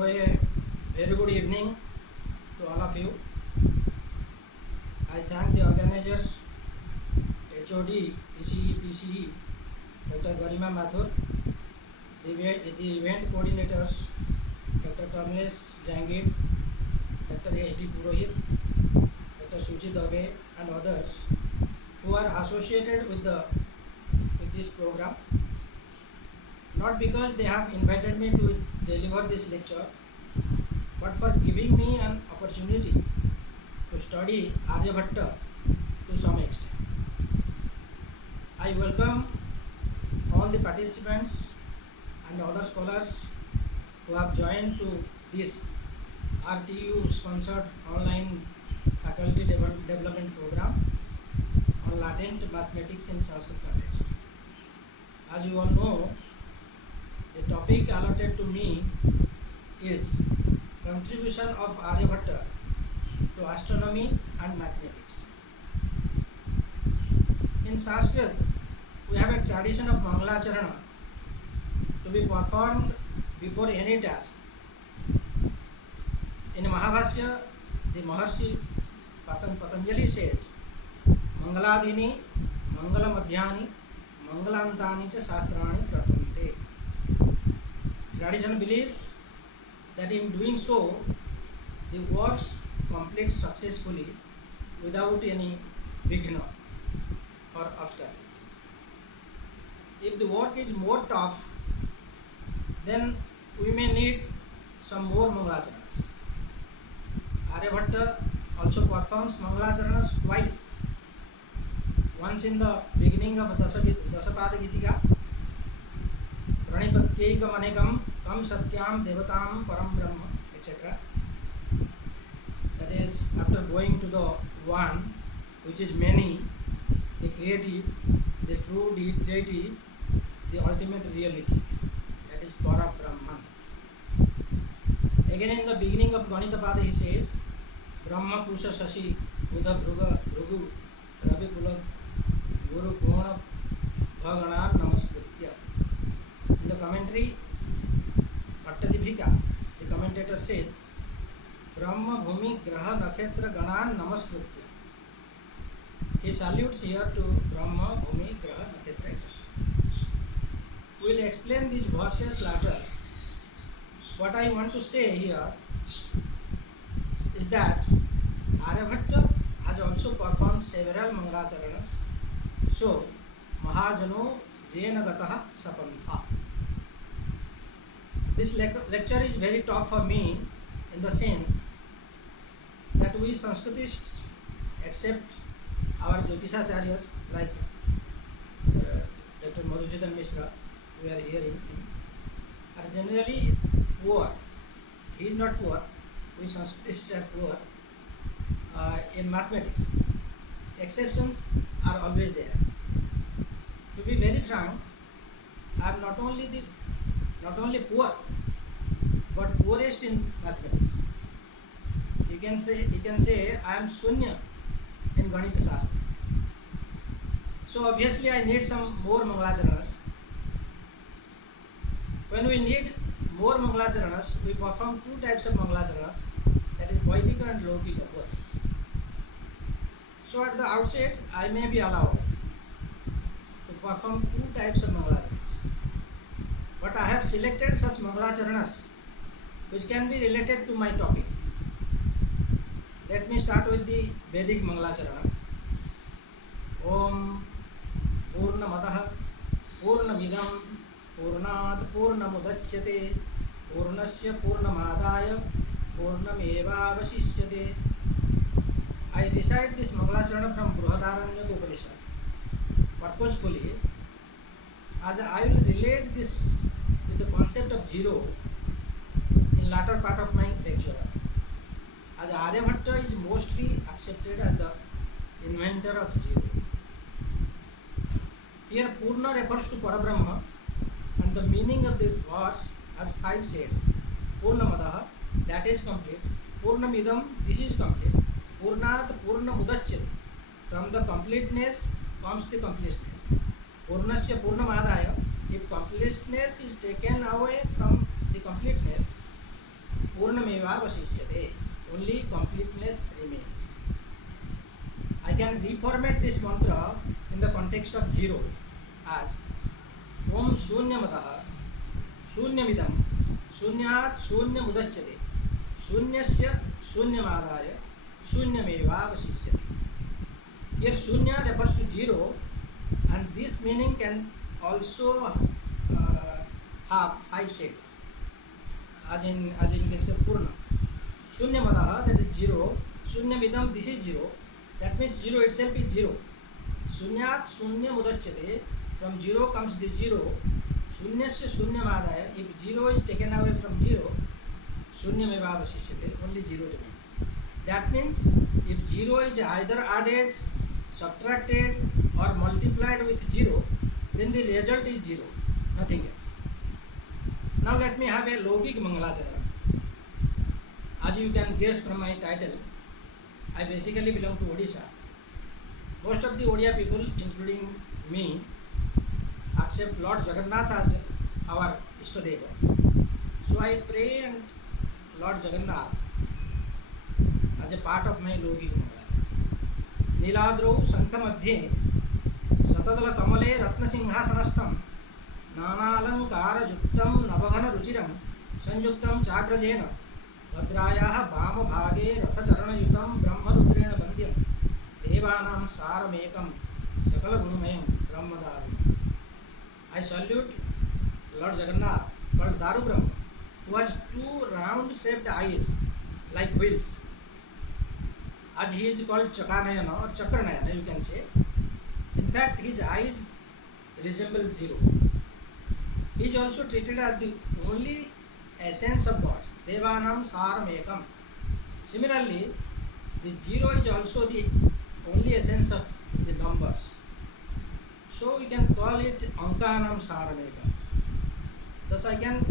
So a very good evening to all of you. I thank the organizers, HOD, PCE, Dr. Garima Mathur, the event coordinators, Dr. Kamlesh Jangir, Dr. HD Purohit, Dr. Suji Dave, and others who are associated with this program. Not because they have invited me to deliver this lecture, but for giving me an opportunity to study Aryabhatta to some extent. I welcome all the participants and other scholars who have joined to this RTU sponsored online faculty development program on latent mathematics in Sanskrit context. As you all know, the topic allotted to me is contribution of Aryabhatta to astronomy and mathematics. In Sanskrit, we have a tradition of Mangalacharana to be performed before any task. In Mahabhasya, the Maharshi Patanjali says, Mangaladini, Mangalamadhyani, Mangalantani cha Shastrani pratamte. Tradition believes that in doing so, the works complete successfully without any vighna or obstacles. If the work is more tough, then we may need some more Mangalacharanas. Aryabhatta also performs Mangalacharanas twice. Once in the beginning of Dasapada Gitika, Pranipatyeka manekam kam satyam devatam param brahma, etc. That is, after going to the one, which is many, the creative, the true deity, the ultimate reality, that is para brahman. Again in the beginning of Ganitapada he says, Brahma Pusha Shashi Buddha Bhruga Bhrugu Ravi Kula Guru Kona Bhagana Namaskritya. In the commentary, Pattadibhika, the commentator said, Brahma Bhumi Graha Nakhetra Ganan Namaskritya. He salutes here to Brahma Bhumi Graha Nakhetra, etc. We will explain these verses later. What I want to say here is that Aryabhatta has also performed several Mangalacharanas. So, Mahajano Jena Gataha Sapantha. This lecture is very tough for me in the sense that we Sanskritists, except our Jyotishacharyas like Dr. Madhusudan Mishra, we are hearing him, are generally poor. He is not poor, we Sanskritists are poor in mathematics. Exceptions are always there. To be very frank, I am not only poor, but poorest in mathematics. You can say I am Shunya in Ganita Shastra. So obviously I need some more Mangalacharanas. When we need more Mangalacharanas, we perform two types of Mangalacharanas, that is Vaidika and Laukika both. So at the outset, I may be allowed to perform two types of Mangalacharanas. But I have selected such Mangalacharanas which can be related to my topic. Let me start with the Vedic Mangalacharana. Om Poornamadaha Poornamidam Poornat Poornamudachyate Poornasya Poornamadaya Poornamevavasishyate. I recite this Mangalacharana from Brihadaranyaka Upanishad purposefully, as I will relate this with the concept of zero in latter part of my lecture. As Aryabhatta is mostly accepted as the inventor of zero. Here Purna refers to Parabrahma, and the meaning of the verse has 5 shades. Purnamadaha, that is complete. Purnamidam, this is complete. Purnat Purnamudachyate, from the completeness comes the completeness. Purnasya Purnamadaya, if completeness is taken away from the completeness, Purnamevavasishyate. Only completeness remains. I can reformat this mantra in the context of zero as Om Shunyamadaha Shunyamidam Shunyat Shunyamudachyate Shunyasya Shunyamadaya Shunyamevavasishyate. Here Shunya refers to zero, and this meaning can also have 5 shades, as in case of Purna. Shunyamadaha, that is zero. Shunyamidam, this is zero. That means zero itself is zero. Shunyat Shunyamudachyate, from zero comes the zero. Shunyasya Shunyamadaya, if zero is taken away from zero, Shunyamevavasishyate, only zero remains. That means if zero is either added, subtracted or multiplied with zero, then the result is zero, nothing else. Now let me have a Logic Mangalacharanam. As you can guess from my title, I basically belong to Odisha. Most of the Odia people, including me, accept Lord Jagannath as our Ishtadeva. So I pray and Lord Jagannath as a part of my Logic Mangalacharanam. नीलाद्रौ शंखमध्ये शतदलकमले रत्नसिंहासनस्थं नानालंकारयुक्तं नवघनरुचिरं संयुक्तं चाग्रजेन भद्रायाः वामभागे रथचरणयुतं ब्रह्मरुद्रेण वन्द्यं देवानां सारमेकं सकलगुणमयं ब्रह्मदारुणम्. I salute Lord Jagannath, called Daru Brahma, who has 2 round-shaped eyes like wheels. As he is called Chakanayana or Chakranayana, you can say. In fact, his eyes resemble zero. He is also treated as the only essence of gods, Devanam Saram Ekam. Similarly, the zero is also the only essence of the numbers. So we can call it Ankanam Saram Ekam. Thus I can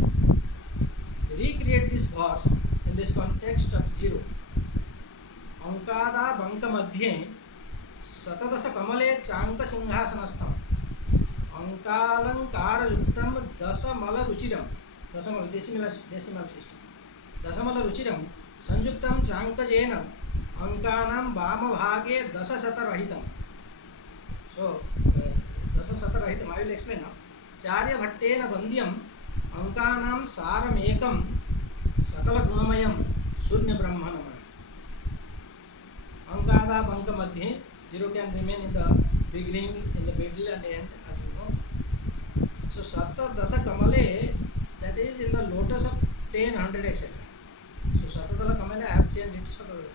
recreate this verse in this context of zero. अंकादा बंक मध्ये शतदश कमले चांक सिंहासनस्थम अंकालंकार युक्तम दशमल रुचिरम दशमल decimal system दशमल रुचिरम संयुक्तम चांकजेन अंकानां वाम भागे दशशतरहितम. So दशशतरहितम, I will explain now. चार्यभट्टेन वन्द्यम अंकानां सारमेकम सकल गुणमयम शून्य ब्रह्मणम. Ankada Banka Madhye, zero can remain in the beginning, in the middle and end, as you know. So Sata Dasa Kamale, that is in the lotus of 10, 100, etc. So Satadala Kamale, I have changed it to Satadala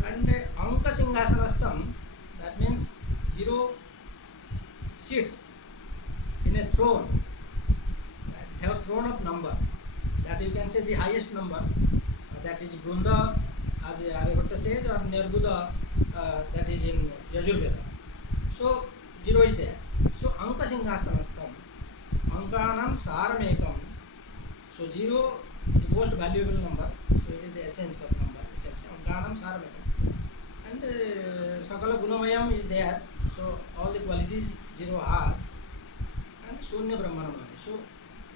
Kamale. And Anka Singhasanastam, that means zero sits in a throne, a throne of number. That you can say the highest number, that is Brunda, as Aryabhatta says, or Nirbuddha, that is in Yajurveda. So zero is there. So Anka Singhasanastam, Ankanam Saramekam. So zero is most valuable number. So it is the essence of number. You can say Ankanam Saramekam. And Sakala Gunamayam is there. So all the qualities zero has. And Shunya Brahmanam. So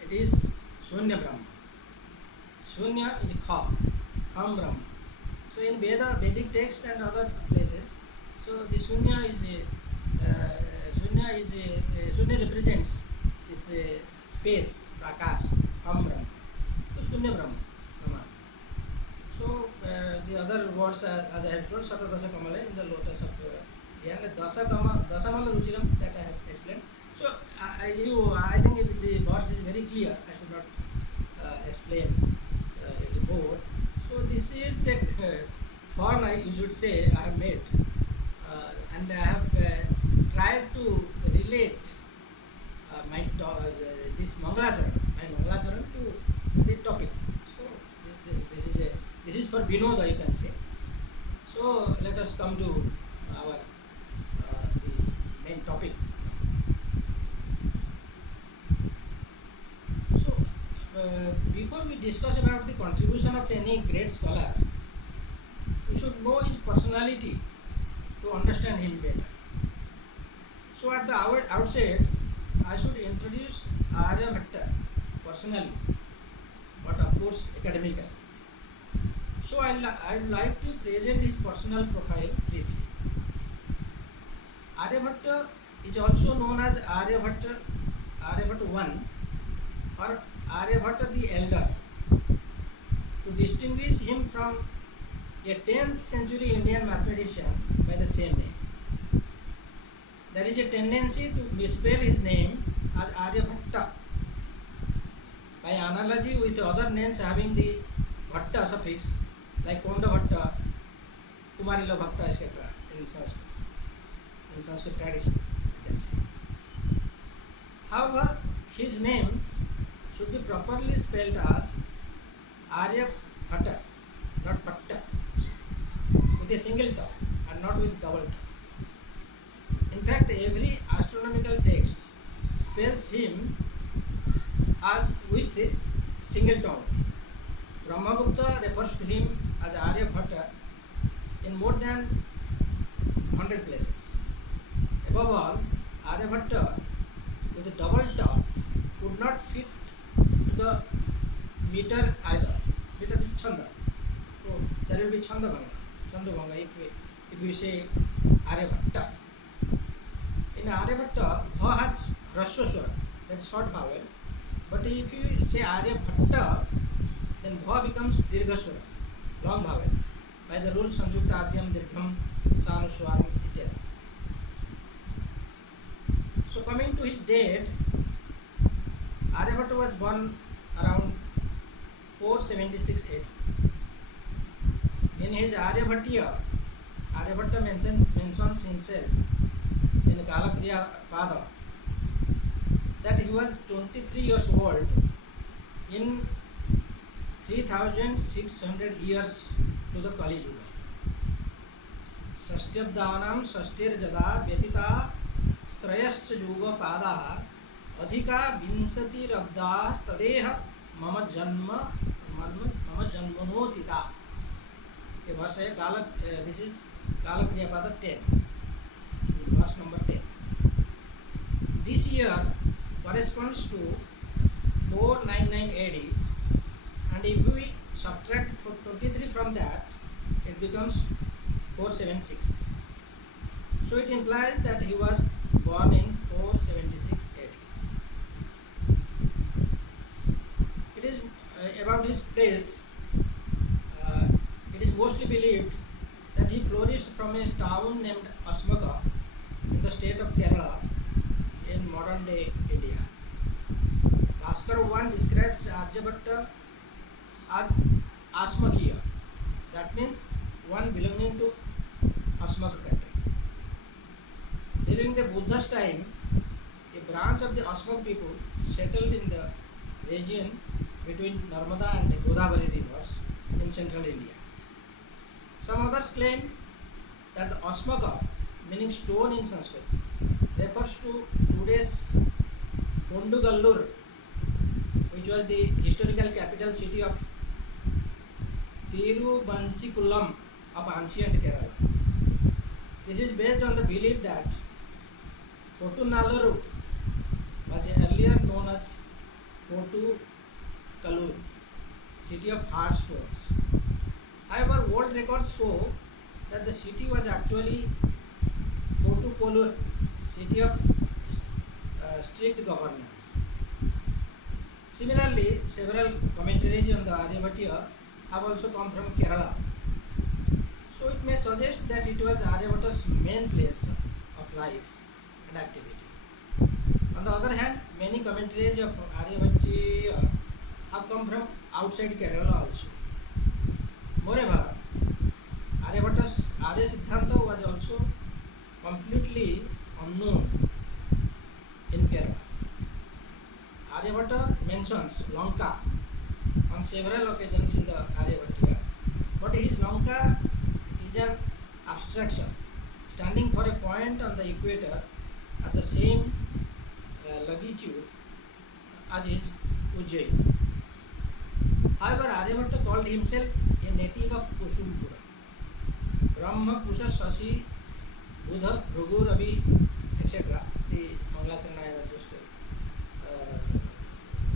it is Shunya Brahma. Shunya is Kha, Kham Brahma. So in Vedic text and other places, so the Shunya represents this space, Prakash, Kham Brahma. So Shunya Brahma. So the other words, as I have told, Satadasa Kamale in the lotus of Dasamala Ruchiram, that I have explained. So I think if the verse is very clear, I should not explain it more. So this is a thorn, you should say, I have made, and I have tried to relate this Mangalacharan, my Mangalacharan to the topic. So this is for Vinoda, you can say. So let us come to our the main topic. So before we discuss about the contribution of any great scholar, we should know his personality to understand him better. So at the outset, I should introduce Aryabhatta personally but of course academically. So I would like to present his personal profile briefly. Aryabhatta is also known as Aryabhatta 1 or Aryabhatta the Elder, to distinguish him from a 10th century Indian mathematician by the same name. There is a tendency to misspell his name as Aryabhatta by analogy with other names having the Bhatta suffix, like Konda Bhatta, Kumarila Bhatta, etc. in Sanskrit tradition, you can say. However, his name should be properly spelled as Aryabhatta, not Bhatta, with a single ta and not with double ta. In fact, every astronomical text spells him as with a single ta. Brahmagupta refers to him as Aryabhatta in more than 100 places. Above all, Aryabhatta with a double ta would not fit to the meter either. Meter is chanda. So there will be chanda bhanga if you say Aryabhatta. In Aryabhatta, Bha has Hraswa Swara, that is short vowel. But if you say Aryabhatta, then Bha becomes Dirgha Swara, long vowel, by the rule Sanjukta Adyam Dirgham Sanuswaram ityadi. So coming to his date, Aryabhatta was born around 476 AD. In his Aryabhattiya, Aryabhatta mentions himself in Kalakriya Pada that he was 23 years old in 3600 years to the Kali Yuga. Sastyabdanam sastir jada vyatita strayascha yuga padaha adhika vinsati rabdas tadeha mama janmanotita. A verse this is Kalakriya Pada 10, verse number 10. This year corresponds to 499 AD, and if we subtract 23 from that, it becomes 476. So it implies that he was born in 476 AD. It is about his place. It is mostly believed that he flourished from a town named Asmaka in the state of Kerala in modern day India. Bhaskar 1 describes Aryabhatta as Asmakiya, that means one belonging to Asmaka country. During the Buddha's time, a branch of the Asmak people settled in the region between Narmada and Godavari rivers in central India. Some others claim that the Asmaka, meaning stone in Sanskrit, refers to today's Kondugallur, which was the historical capital city of Tiruvanchikulam of ancient Kerala. This is based on the belief that Pottunalluru was earlier known as Pottukalur, city of hard stones. However, old records show that the city was actually Pottukolur, city of strict governance. Similarly, several commentaries on the Aryabhattiya have also come from Kerala. So it may suggest that it was Aryabhatta's main place of life and activity. On the other hand, many commentaries of Aryabhattiya have come from outside Kerala also. Moreover, Aryabhatta's Arya Siddhanta was also completely unknown in Kerala. Aryabhatta mentions Lanka on several occasions in the Aryabhattiya, but his Lanka is an abstraction standing for a point on the equator at the same latitude as his Ujjain. However, Aryabhatta called himself a native of Kusumpura. Brahma, Kusha, Sasi, Buddha, Bhrugu, Ravi, etc. The Mangalacharna I was just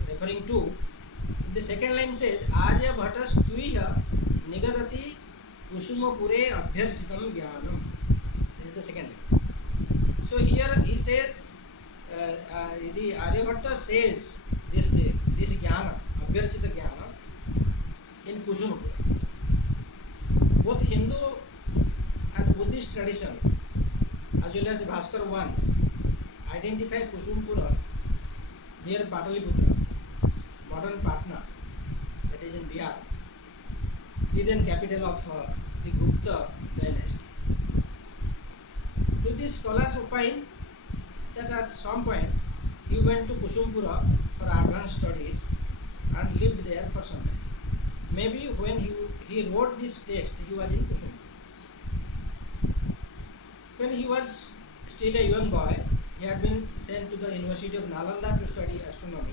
referring to, The second line says Aryabhatta Stuiya Nigadati Kusumapure Abhyarchitam Jnanam. This is the second line. So here he says, the Aryabhatta says this jnana, Abhyarchita jnana in Kusumapura. Both Hindu and Buddhist tradition as well as Bhaskar 1 identify Kusumpura near Pataliputra, modern Patna, that is in Bihar, the then capital of the Gupta dynasty. So these scholars opine that at some point he went to Kusumpura for advanced studies and lived there for some time. Maybe when he wrote this text, he was in Kusumpura. When he was still a young boy, he had been sent to the University of Nalanda to study astronomy.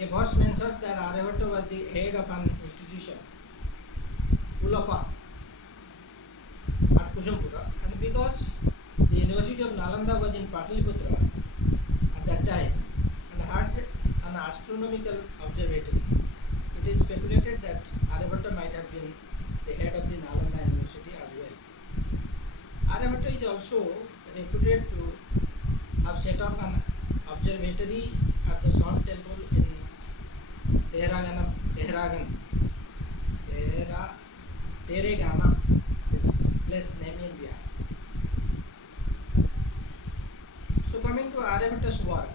A verse mentions that Aryabhatta was the head of an institution, Ulapa, at Kusumpura, and because the University of Nalanda was in Pataliputra at that time and had an astronomical observatory, it is speculated that Aryabhatta might have been the head of the Nalanda University as well. Aryabhatta is also reputed to have set up an observatory at the Sun Temple in Teheragana, this place name in Bihar. So coming to Aryabhatta's work,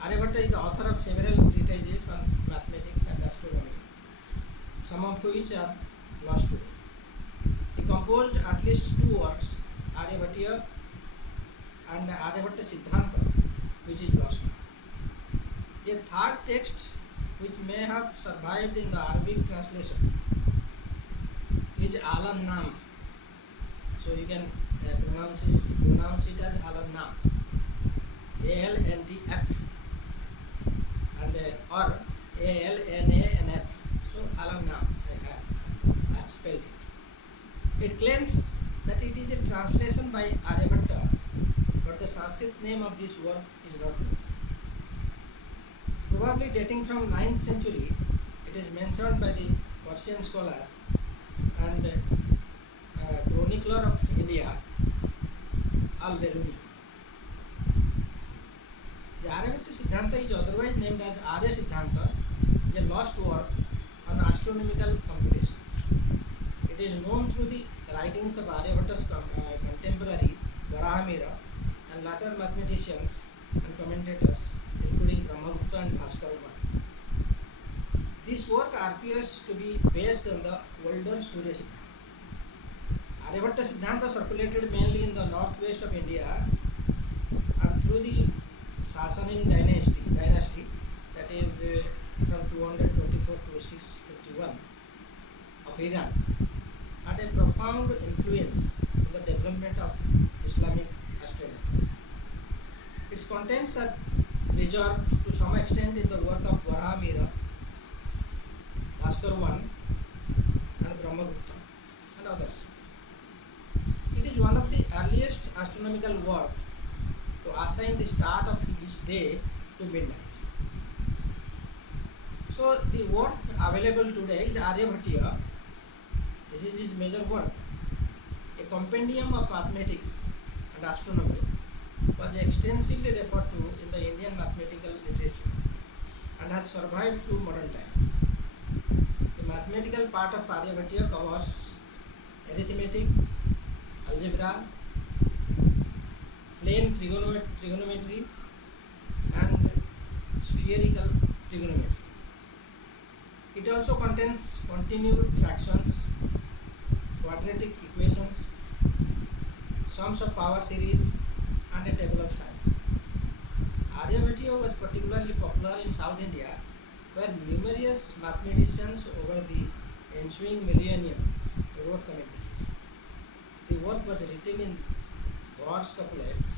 Aryabhatta is the author of several treatises on mathematics and astronomy, some of which are lost today. He composed at least two works, Aryabhattiya and Aryabhatta Siddhanta, which is lost now. A third text which may have survived in the Arabic translation is Alan Nam. So you can pronounce it as Alan Nam, ALNTF, and or ALNANF. So Alan Nam, I have spelled it. It claims that it is a translation by Aryabhatta, but the Sanskrit name of this work is not known. Probably dating from 9th century, it is mentioned by the Persian scholar and chronicler of India, Al-Biruni. The Aryabhatta Siddhanta is otherwise named as Arya Siddhanta, is a lost work on astronomical computations. It is known through the writings of Aryabhatta's contemporary Varahamira and later mathematicians and commentators, including Brahmagupta and Bhaskar 1. This work appears to be based on the older Surya Siddhanta. Aryabhatta Siddhanta circulated mainly in the northwest of India and through the Sassanid dynasty, that is from 224 to 651 of Iran, had a profound influence in the development of Islamic astronomy. Its contents are preserved to some extent in the work of Varahamira, Bhaskar 1 and Brahmagupta and others. It is one of the earliest astronomical works to assign the start of each day to midnight. So the work available today is Aryabhattiya. This is his major work. A compendium of mathematics and astronomy was extensively referred to in the Indian mathematical literature and has survived to modern times. The mathematical part of Aryabhattiya covers arithmetic, algebra, plane trigonometry and spherical trigonometry. It also contains continued fractions, quadratic equations, sums of power series and a table of signs. Aryabhattiya was particularly popular in South India, where numerous mathematicians over the ensuing millennium wrote commentaries. The work was written in verse couplets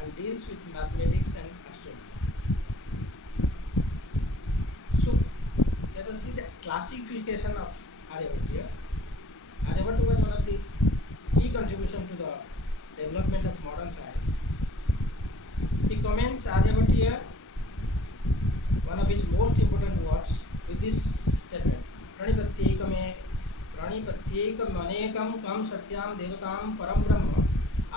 and deals with mathematics and astronomy. So let us see the classification of Aryabhattiya. Aryabhatta was one of the key contributions to the development of modern science. He comments Aryabhattiya one of his most important works with this statement. प्रणिपत्यैकमनेकं कं सत्यां देवतां परं ब्रह्म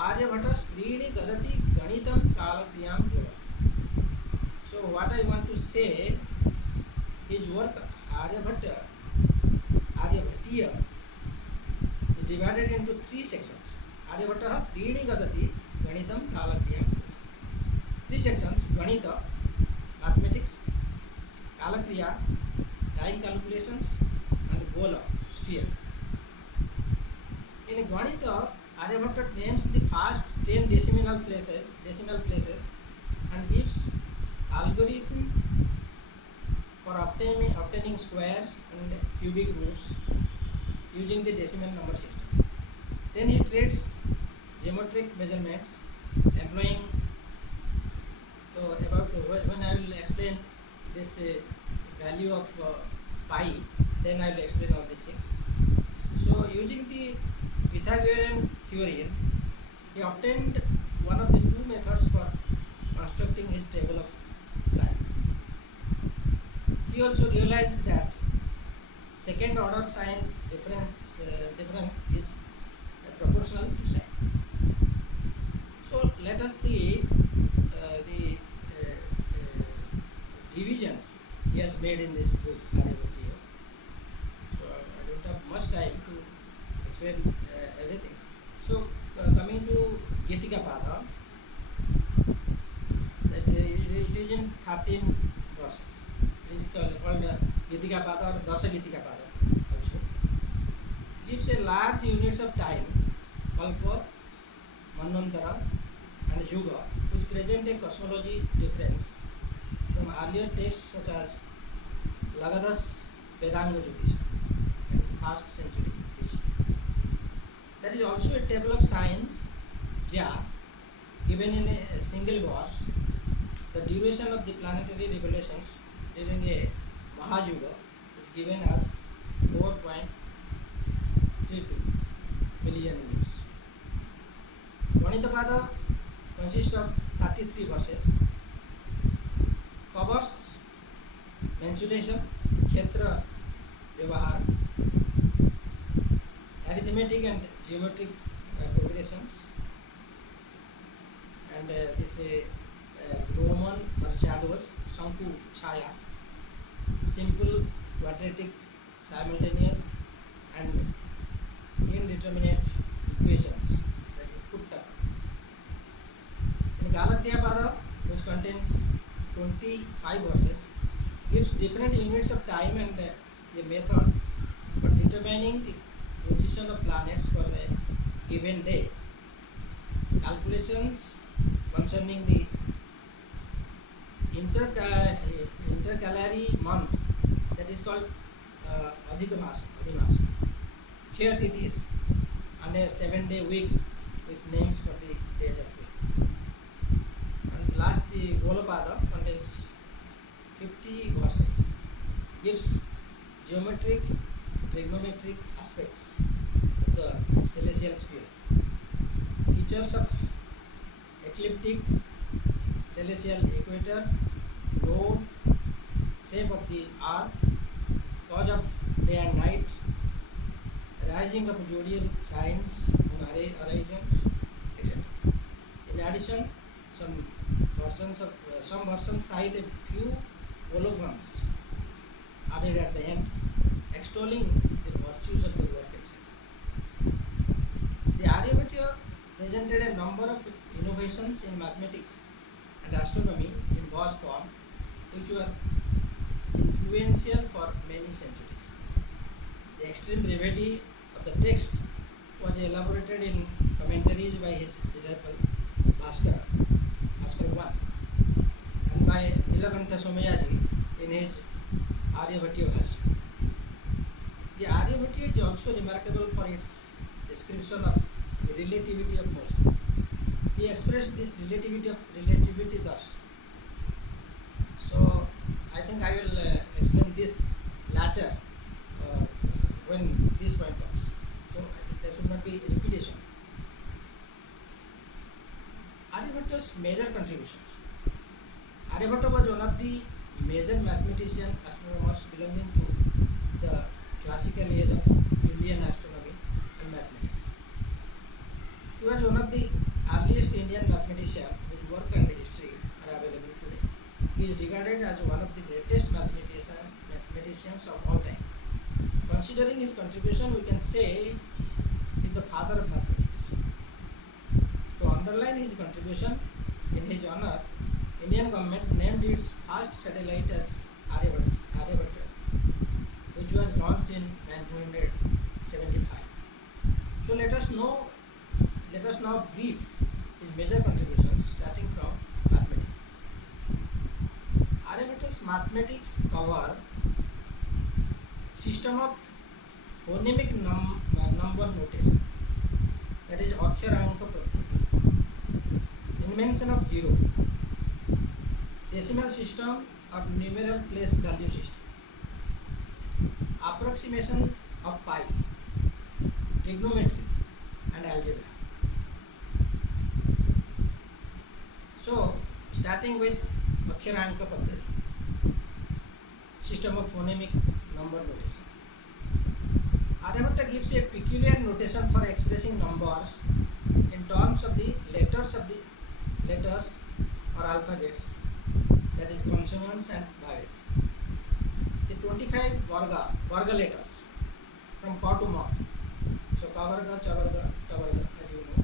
आर्यभट्ट स्त्रीणि गदति गणितं कालक्रियां कुल. So what I want to say, his work Aryabhattiya is divided into three sections. Aryabhatta त्रीणि गदति गणितं कालक्रियां. Three sections: Ganita, mathematics; Kalakriya, time calculations; and Gola, sphere. In Ganita, Aryabhatta names the first 10 decimal places and gives algorithms for obtaining squares and cubic roots using the decimal number system. Then he treats geometric measurements employing. So about when I will explain this value of pi, then I will explain all these things. So using the Pythagorean theorem, he obtained one of the two methods for constructing his table of signs. He also realized that second order sign difference is proportional to sign. So let us see the divisions he has made in this book, Aryabhatta. So I don't have much time to explain everything. So coming to Gitika Pada, it is in 13 verses. It is called Gitika Pada or Dasa Gitika Pada also. Gives a large units of time, Kalpa, Manvantara and Yuga, which present a cosmology difference from earlier texts such as Lagadas Vedanga Jyotisha, that is 1st century BC. There is also a table of signs, Ja, given in a single verse. The duration of the planetary revolutions during a Mahayuga is given as 4.32 million years. Ganitapada consists of 33 verses, covers mensuration, kshetra vyavahar, arithmetic and geometric progressions, and this Roman or shadows, Sanku Chaya, simple quadratic simultaneous and indeterminate equations, that is Uttaka. In Kalakriya Pada, which contains 25 verses, gives different units of time and a method for determining the position of planets for a given day. Calculations concerning the intercalary month, that is called Adhimasa, Khyatithis, and a 7-day week with names for the days of the week. And last, the Golopada contains 50 verses, gives geometric, trigonometric aspects of the celestial sphere, features of ecliptic, celestial equator, node, shape of the earth, cause of day and night, rising of zodiac signs on horizons, etc. In addition, some versions cite a few colophons added at the end, extolling the virtues of the work, etc. The Aryabhatta presented a number of innovations in mathematics and astronomy in verse form, which were influential for many centuries. The extreme brevity of the text was elaborated in commentaries by his disciple Bhaskara I, and by Nilakantha Somayaji in his Aryabhatta Bhashya. The Aryabhatta is also remarkable for its description of the relativity of motion. He expressed this relativity thus. So I think I will explain this later when this point comes. So I think there should not be repetition. Aryabhatta's major contributions. Aryabhatta was one of the major mathematician astronomers belonging to the classical age of Indian astronomy and mathematics. He was one of the earliest Indian mathematicians whose work and history are available today. He is regarded as one of the greatest mathematicians of all time. Considering his contribution, we can say he is the father of mathematics. To underline his contribution, in his honor, Indian government named its first satellite as Aryabhatta, which was launched in 1975. So let us now brief his major contributions, starting from mathematics. Aryabhatta's mathematics cover system of phonemic number notation, that is Aryabhatta Paddhati, invention of zero, decimal system or numeral place value system, approximation of pi, trigonometry and algebra. So starting with Aryabhatta Paddhati, system of phonemic number notation. Aryabhatta gives a peculiar notation for expressing numbers in terms of the letters or alphabets, that is consonants and vowels. The 25 varga letters from ka to ma, so ka varga, cha varga, ta varga, as you know,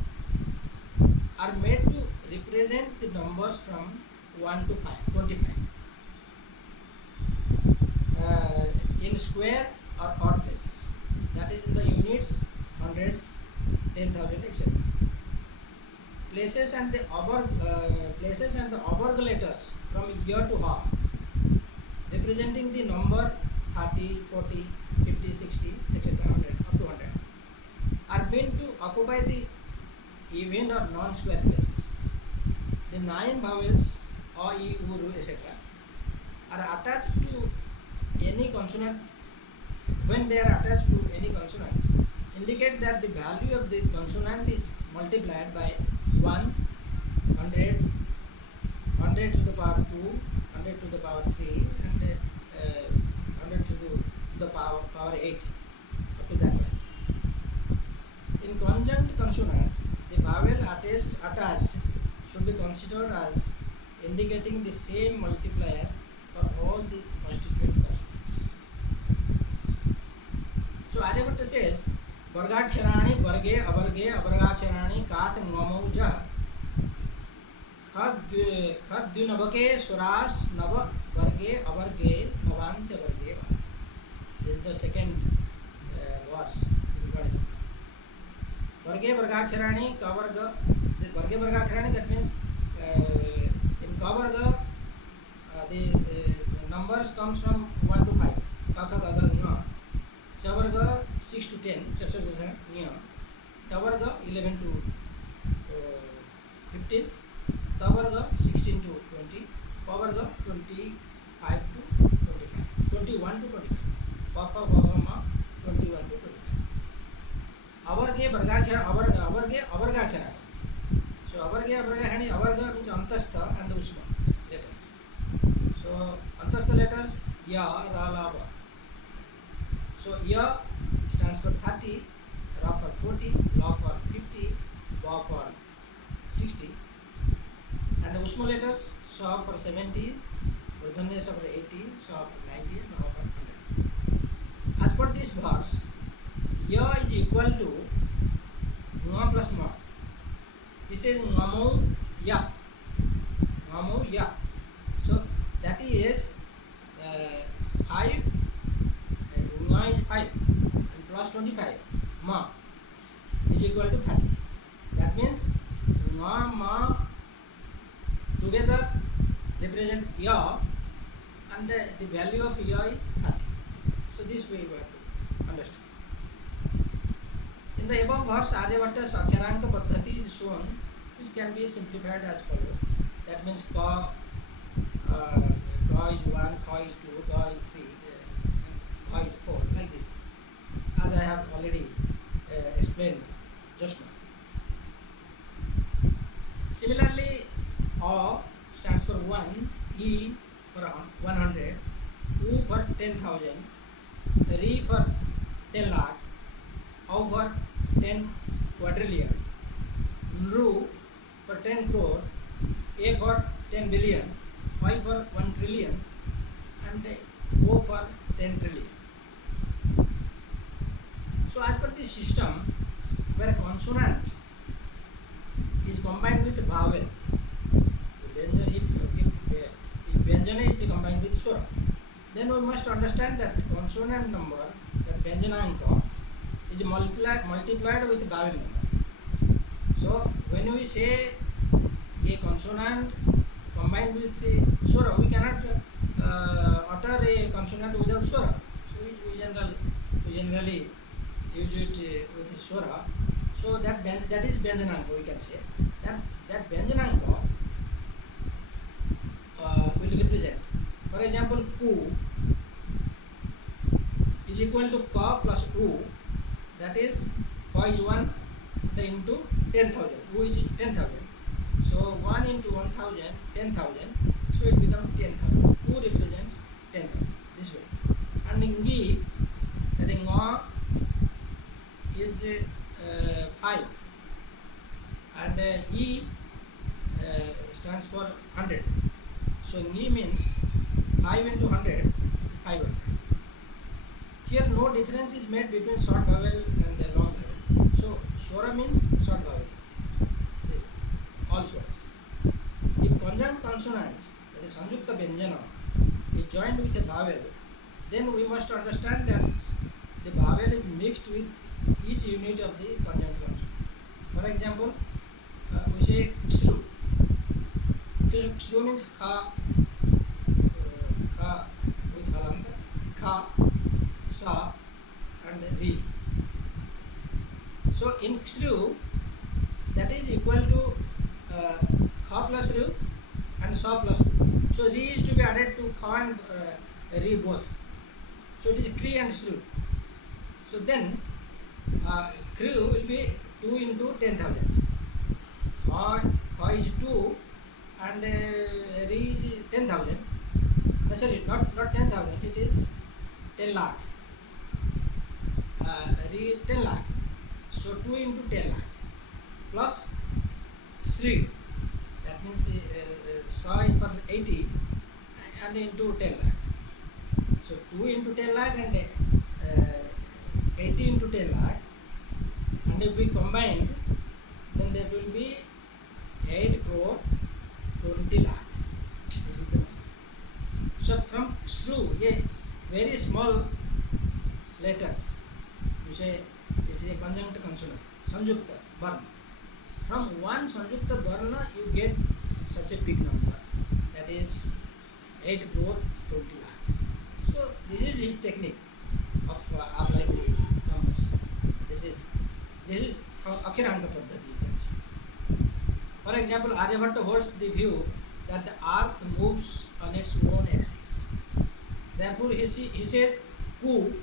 are made to represent the numbers from 1 to 25 in square or odd places, that is in the units, hundreds, 10,000, etc. Places and the aborg letters from year to ha, representing the number 30, 40, 50, 60, etc., 100, up to 100, are meant to occupy the even or non-square places. The 9 vowels a, e, u, ru, etc. are attached to any consonant. When they are attached to any consonant, indicate that the value of the consonant is multiplied by 1, 100, 100 to the power 2, 100 to the power 3, and 100 to the power 8, up to that point. In conjunct consonant, the vowel attached should be considered as indicating the same multiplier for all the constituent consonants. So Aryabhatta says, Vargakharani, Varge, Avarge, Avargakharani, Kat, Ngomauja, Khadyunabake, Suras, Nava, Varge, Avarge, Navante, Varge. This is the second verse. Varge, Vargakharani, Kavarga. Varge, Vargakharani, that means in Kavarga, the numbers comes from 1 to 5. Kaka, Gaga, Nga. Chavarga 6 to 10, Tavarga 11 to 15, Tavarga 16 to 20, Pavarga 25 to 25, 21 to 25, Papa Bavama 21 to 25. Avarge Avarga. So Avarga means Antastha and Usma letters. So Antastha letters Ya, Ra, La, Ba. So Ya stands for 30, Ra for 40, La for 50, Ba for 60, and the Usma letters Sa for 70, Vardhanya for 80, Sa for 90, and Ma for 100. As per this verse, Ya is equal to Nga plus Ma. This is Ngamo Ya. Ngamo Ya. So that is 5. Nga is 5 and plus 25 Ma is equal to 30. That means Nga, Ma together represent Ya, and the value of Ya is 30. So this way we have to understand. In the above verse, Aryabhatta's Aryabhatta Paddhati is shown, which can be simplified as follows. That means Ka is 1, Ka is 2, Ga is 3, Ka is 4, like this, as I have already explained just now. Similarly, A stands for 1, E for 100, U for 10,000, R for 10 lakh, O for 10 quadrillion, Ru for 10 crore, A for 10 billion, Y for 1 trillion, and O for 10 trillion. So as per this system, where a consonant is combined with vowel, if Vyanjana is combined with Swara, then we must understand that consonant number, that Vyanjananka, is multiplied with vowel number. So when we say a consonant combined with the Swara, we cannot utter a consonant without Swara. So we generally use it with the Swara. So that is Vyanjananka, we can say. That Vyanjananka will represent. For example, Ku is equal to Ka plus U. That is, Ka is 1 into 10,000. U is 10,000. So 1 into 1,000, 10,000. So it becomes 10,000. U represents 10,000. This way. And Ngi, that is Nga, is 5. And E stands for 100. So Ngi means 5 into 100, 500. Here no difference is made between short vowel and the long vowel. So Swara means short vowel. All swaras. If conjunct consonant, that is Sanjukta Vyanjana, is joined with a vowel, then we must understand that the vowel is mixed with each unit of the conjunct consonant. For example, we say Ksru. Ksru means Kha, Kha with Halanta, Kha, Sa, and Ri. So in Ksru, that is equal to Kha plus Ru and Sa plus Ru. So Ri is to be added to Kha and Ri both. So it is Kri and Sru. So then Kru will be 2 into 10,000. Kha is 2 and Ri is 10,000. Sorry, not 10,000, it is 10 lakh. Ri is 10 lakh. So 2 into 10 lakh plus Sri. That means Sa is for 80 and into 10 lakh. So 2 into 10 lakh and 80 into 10 lakh. And if we combine, then there will be 8 crore 20 lakh. This is the number. So from Sru, a very small letter, you say it is a conjunct consonant, Sanjukta Varna. From one Sanjukta Varna, you get such a big number, that is 8 crore 20 lakh. So this is his technique of applying the numbers. This is Akhiranga Paddhati, you can see. For example, Aryabhatta holds the view that the earth moves on its own axis. Therefore, he says Ku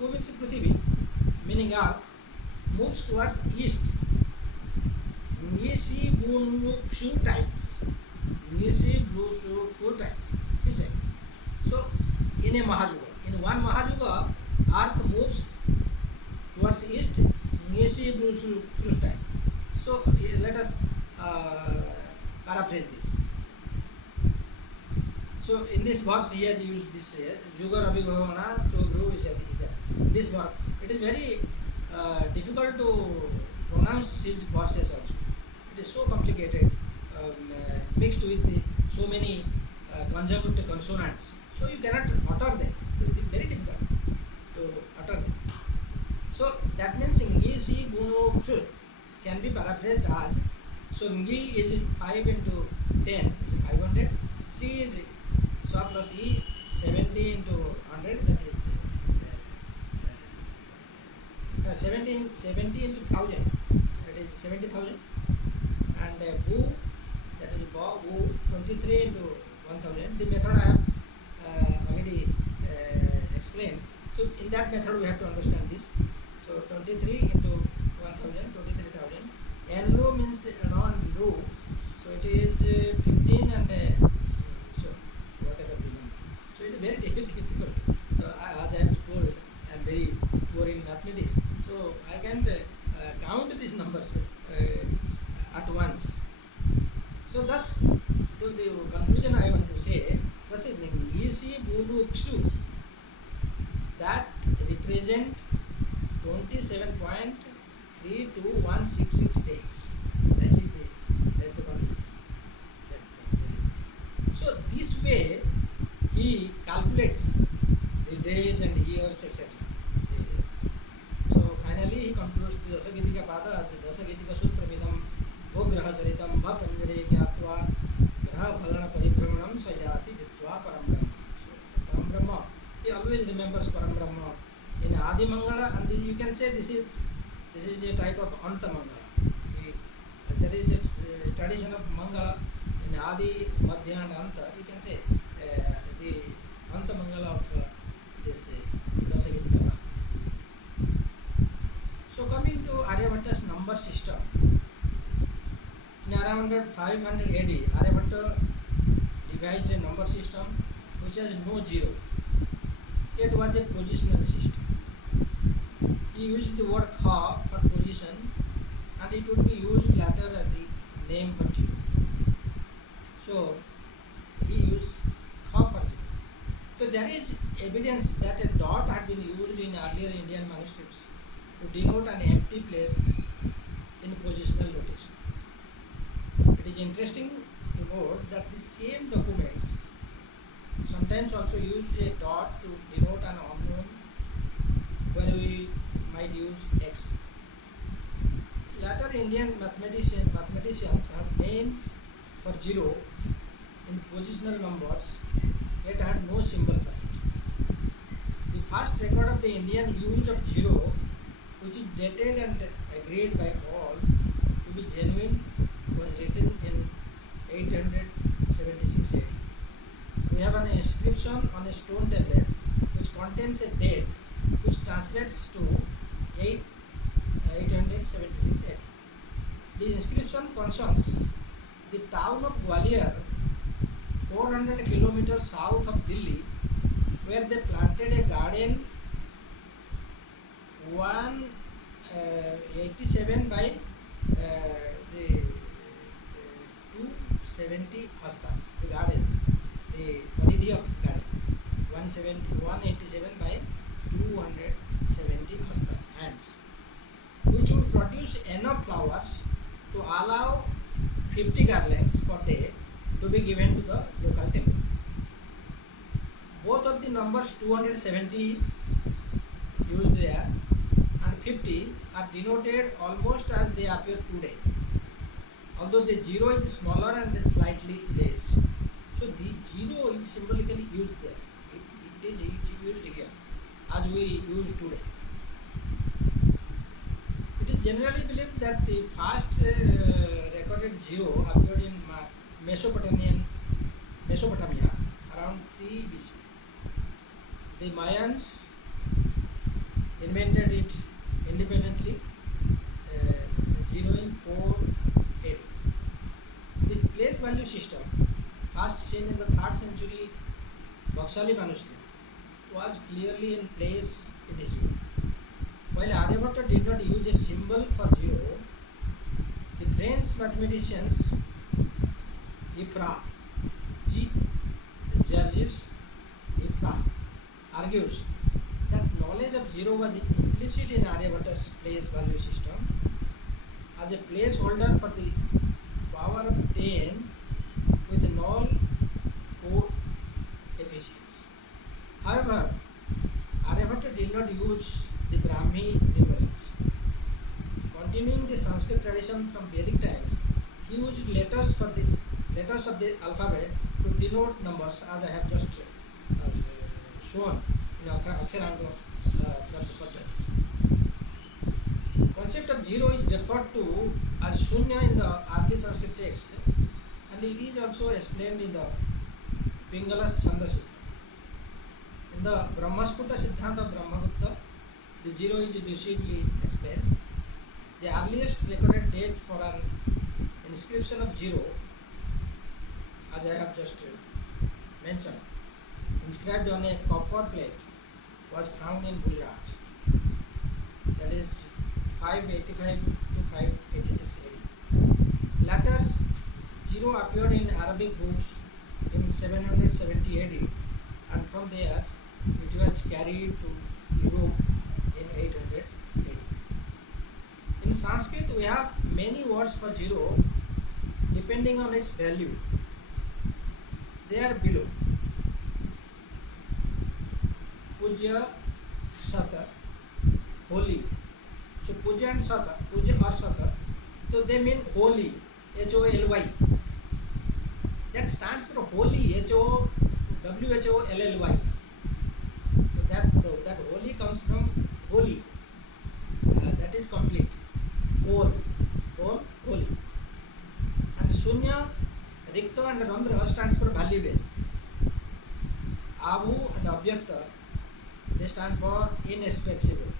means Prithvi, meaning earth, moves towards east. Nisi Bunu 2 times. Nisi Blu 4 times. He said. So, in a Mahajuga, in one Mahajuga, earth moves towards east, Nisi Blu 4 times. So, let us paraphrase this. So in this verse he has used this Juga Rabi Gavana through Guru is this verse. It is very difficult to pronounce his verses also. It is so complicated, mixed with so many conjunct consonants. So you cannot utter them. So it is very difficult to utter them. So that means Ngi Si Bunu Chur can be paraphrased as, so Ngi is 5 into 10 is 500. C is Sa plus E 70 into 100, that is 70 into 1000, that is 70,000. And Bu, that is Ba, Bu 23 into 1000. The method I have already explained. So in that method we have to understand this. So 23 into 1000, 23,000. N-Ru means non-Ru. So it is 15 and so whatever the very difficult. So as I have told, I am very poor in mathematics. So I can't count these numbers at once. So thus, to the conclusion I want to say, thus in English Bulu Xu, that represent 27.32166 days. That is the conclusion. So this way he calculates the days and years, etc. So finally he concludes the Dasagitika Pada as Dasagitika Sutra Vidam Bhograha Charitam Bhapanjare Gyatva Graha Bhalana Paribhramanam Sayati Vitva Param Brahma. So Param Brahma, he always remembers Param Brahma in Adi Mangala, and this, you can say this is a type of Anta Mangala. There is a tradition of Mangala in Adi, Madhya and Anta. You can say the Anta Mangala of this Dasagitika. So coming to Aryabhatta's number system, in around 500 AD, Aryabhatta devised a number system which has no zero. It was a positional system. He used the word kha for position, and it would be used later as the name for zero. So he used kha for zero. So there is evidence that a dot had been used in earlier Indian manuscripts to denote an empty place in positional notation. It is interesting to note that the same documents sometimes also use a dot to denote an unknown, where we might use x. Later Indian mathematicians have names for zero in positional numbers, yet had no symbol for it. The first record of the Indian use of zero, which is dated and agreed by all to be genuine, was written in 876 AD. We have an inscription on a stone tablet which contains a date which translates to 876 AD. The inscription concerns the town of Gwalior, 400 kilometers south of Delhi, where they planted a garden 187 by the 270 hastas. The garden, the paridhi of garden, 187 by 270 hastas, hands, which would produce enough flowers to allow 50 garlands per day to be given to the local temple. Both of the numbers 270 used there and 50 are denoted almost as they appear today, although the zero is smaller and slightly raised. So the zero is symbolically used there. It is used here as we use today. It is generally believed that the first recorded zero appeared in Mesopotamia around 3 BC. The Mayans invented it independently, zero in 4 AD. The place value system, first seen in the 3rd century Baksali manuscript, was clearly in place in the zero. While Aryabhatta did not use a symbol for zero, the French mathematicians Ifra, Georges Ifra, argues that knowledge of zero was implicit in Aryabhatta's place value system as a placeholder for the power of 10 with null coefficients. However, Aryabhatta did not use the Brahmi numerals. Continuing the Sanskrit tradition from Vedic times, he used letters of the alphabet to denote numbers, as I have just shown in Akharanga Paddhati. Concept of zero is referred to as Shunya in the early Sanskrit text, and it is also explained in the Pingala's Chanda Sutra. In the Brahmasputa Siddhanta of Brahmagupta, the zero is lucidly explained. The earliest recorded date for an inscription of zero, as I have just mentioned, in inscribed on a copper plate was found in Gujarat. That is 585 to 586 AD. Later, zero appeared in Arabic books in 770 AD, and from there it was carried to Europe in 800 AD. In Sanskrit, we have many words for zero depending on its value. They are below. Puja, Sata, holy. So Puja and Sata, Puja or Sata, so they mean holy, Holy. That stands for holy, Wholly. So that holy comes from holy. That is complete. Whole, holy. And Shunya, Rikta and Randra stands for value base. Avu and Avyakta, they stand for inexpressible.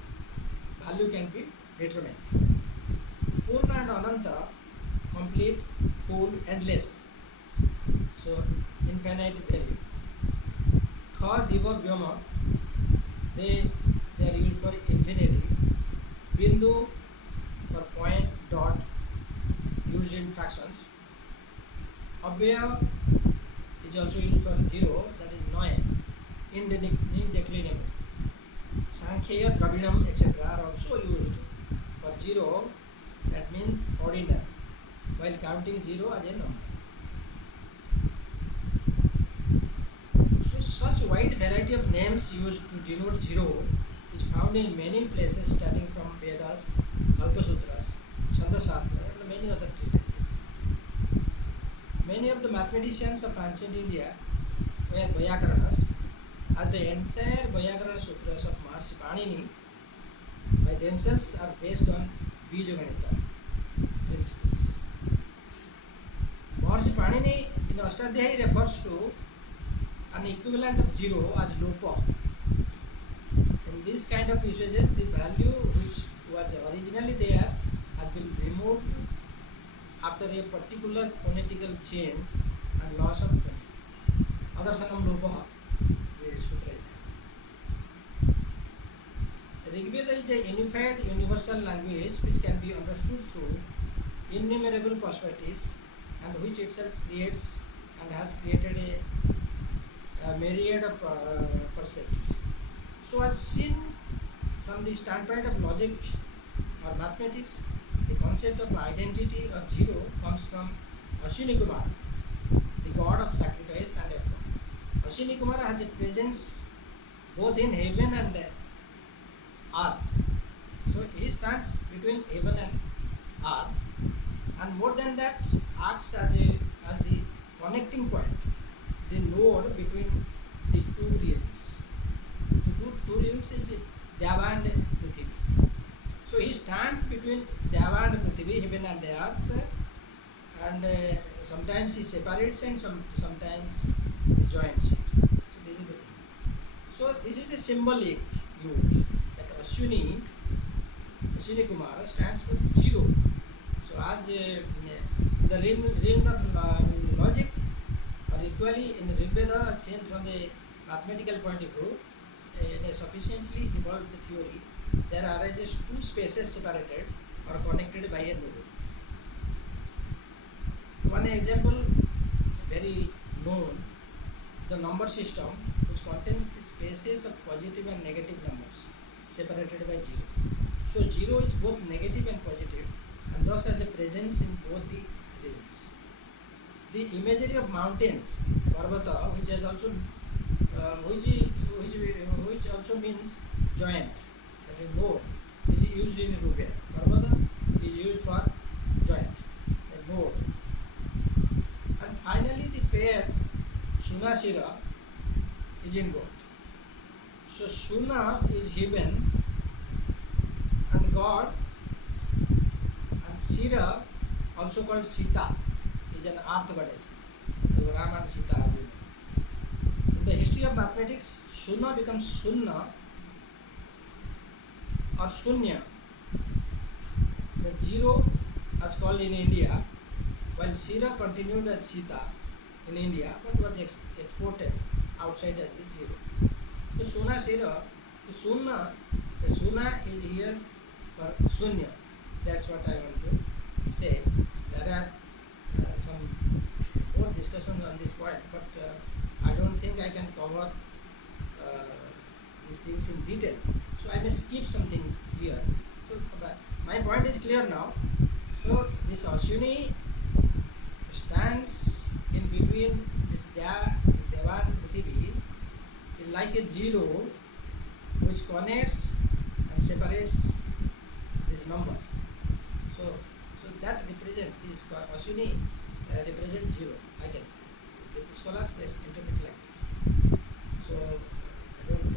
Value can be determined. Purna and Ananta, complete, full, endless. So infinite value. Kha, Diva, Vyoma, they are used for infinity. Bindu for point, dot, used in fractions. Abhyaya is also used for zero, that is noye, indeclinable. Sankhya, Dravidam, etc. are also used for zero, that means ordinary, while counting zero as a number. So such wide variety of names used to denote zero is found in many places, starting from Vedas, Kalpasutras, Chandasastra, and many other treatises. Many of the mathematicians of ancient India were Vyakaranas, as the entire Vyakarana Sutras of Maharishi Panini by themselves are based on Bijaganita principles. Maharishi Panini in Ashtadhyayi refers to an equivalent of zero as lopa. In this kind of usages, the value which was originally there has been removed after a particular phonetical change and loss of phoneme. Adarsangam lopa, the sutra is there. Rigveda is a unified universal language which can be understood through innumerable perspectives and which itself creates and has created a myriad of perspectives. So as seen from the standpoint of logic or mathematics, the concept of identity or zero comes from Ashwini Kumar, the god of sacrifice and effort. Ashwini Kumar has a presence both in heaven and earth. So he stands between heaven and earth, and more than that, acts as the connecting point, the node between the two realms. The two realms is Deva and Prithvi. So he stands between Deva and Prithvi, heaven and earth, and sometimes he separates and sometimes he joins it. So this is the thing. So this is a symbolic use that Ashwini Kumar stands for zero. So as the realm of logic, or equally in Rigveda, seen from the mathematical point of view, in a sufficiently evolved theory, there arises two spaces separated or connected by a node. One example, very known, the number system, which contains the spaces of positive and negative numbers separated by zero. So zero is both negative and positive, and thus has a presence in both the realms. The imagery of mountains, Aryabhatta, which has also which also means joint, that is node, is used in Rubya. Aryabhatta is used for joint, a node. And finally, the pair Shuna-Shira is in God. So Shuna is heaven and God, and Shira, also called Sita, is an earth goddess. So Ram and Sita, as you know. In the history of mathematics, Shuna becomes Sunna or Shunya. The zero, as called in India, while Shira continued as Sita in India, but was exported outside as the 0. So Suna 0, so Suna, the Suna is here for Sunya. That's what I want to say. There are some more discussions on this point, but I don't think I can cover these things in detail. So I may skip something here. So my point is clear now. So this Ashwini stands in between this Devan Prithvi like a 0 which connects and separates this number. So that represent this Ashwini represents 0. I can see. The scholar says interpret like this. So I don't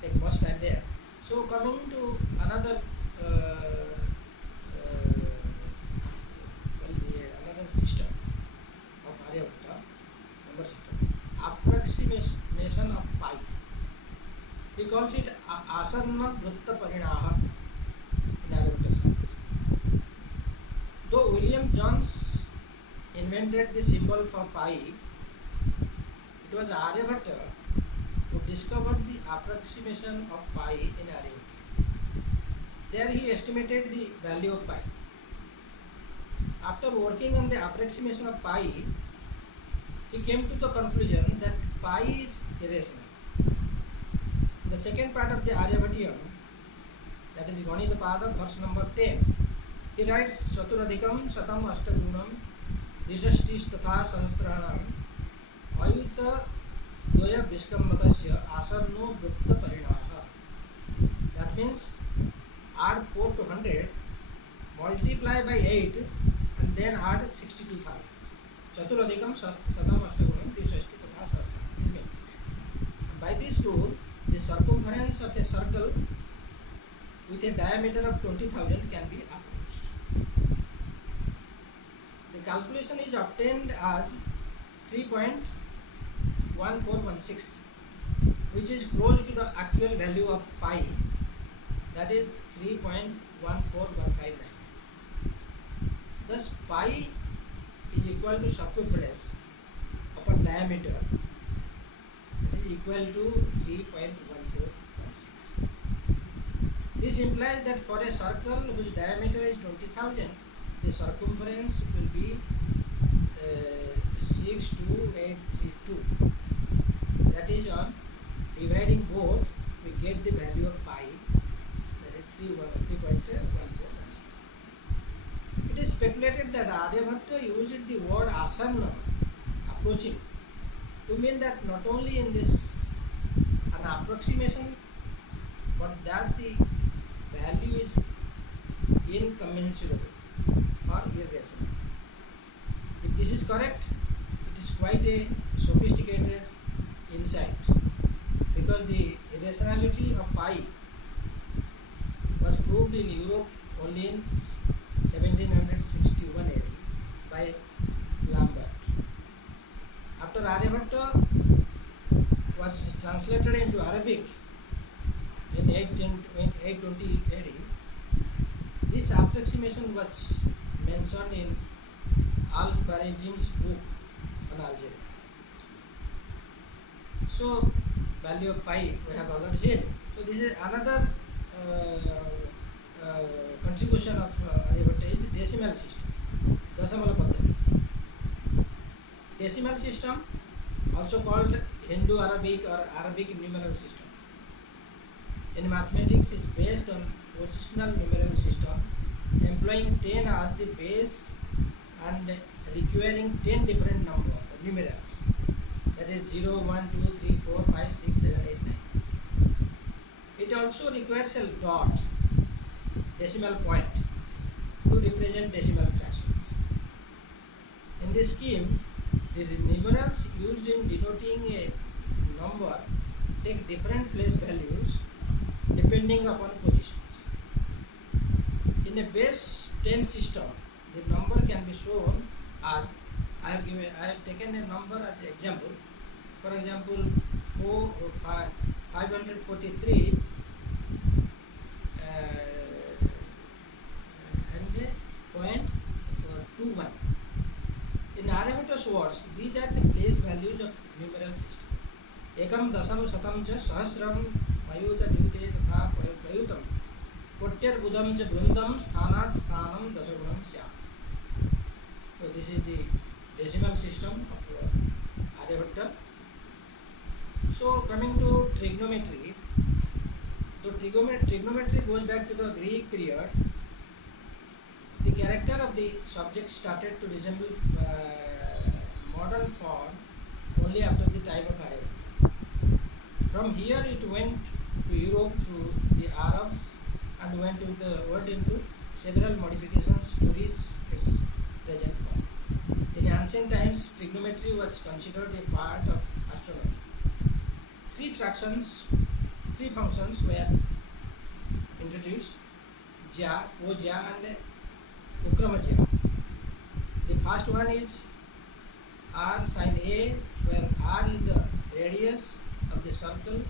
take much time there. So coming to another another system of Aryabhatta, number system, approximation of pi. He calls it Asanna Vrutta Parinaha in Aryabhatta science. Though William Jones invented the symbol for pi, it was Aryabhatta who discovered the approximation of pi in Aryabhatta. There he estimated the value of pi. After working on the approximation of pi, he came to the conclusion that pi is irrational. The second part of the Aryabhatiyam, that is Ganita Pada, verse number 10, he writes Chaturadhikam Satam Ashtagunam Dishashtis Tatha Sahasranam Ayuta Doya Vishkambakasya Asarno Vrutta Parinaha. That means add 4 to 100, multiply by 8 and then add 62,000. Chaturadhikam Satam Ashtagunam Dishashtis Tatha Sahasranam. This means, by this rule, the circumference of a circle with a diameter of 20,000 can be approached. The calculation is obtained as 3.1416, which is close to the actual value of pi, that is 3.14159. Thus pi is equal to circumference upon diameter, that is equal to 3.1416. This implies that for a circle whose diameter is 20,000, the circumference will be 62832. That is, on dividing both, we get the value of pi, that is 3.1416. It is speculated that Aryabhatta used the word asanna, approaching, to mean that not only in this an approximation, but that the value is incommensurable or irrational. If this is correct, it is quite a sophisticated insight, because the irrationality of pi was proved in Europe only in 1761 AD by Lambert. After Aryabhatta was translated into Arabic in 820 AD, this approximation was mentioned in Al-Khwarizm's book on algebra. So, value of pi we have already seen. So, this is another contribution of Aryabhatta is decimal system, Dasamala Paddhati. Decimal system, also called Hindu-Arabic or Arabic numeral system, in mathematics is based on positional numeral system, employing 10 as the base and requiring 10 different numerals, that is 0, 1, 2, 3, 4, 5, 6, 7, 8, 9. It also requires a dot, decimal point, to represent decimal fractions. In this scheme, the numerals used in denoting a number take different place values depending upon positions. In a base 10 system, the number can be shown as, I have taken a number as an example. For example, 543 and 0.21. In Aryabhatta's words, these are the place values of numeral system. एकम दशम शतम च सहस्रम मयूत द्यूते तथा प्रयुतम कोट्यर्बुदम च वृंदम स्थानात् स्थानम दशगुणम स्यात्. So this is the decimal system of Aryabhatta. So coming to trigonometry, so trigonometry goes back to the Greek period. The character of the subject started to resemble modern form only after the time of Aryabhatta. From here it went to Europe through the Arabs and went into several modifications to reach its present form. In ancient times, trigonometry was considered a part of astronomy. Three functions were introduced: Jya, Ojya and Ukramajya. The first one is R sin A, where R is the radius of the circle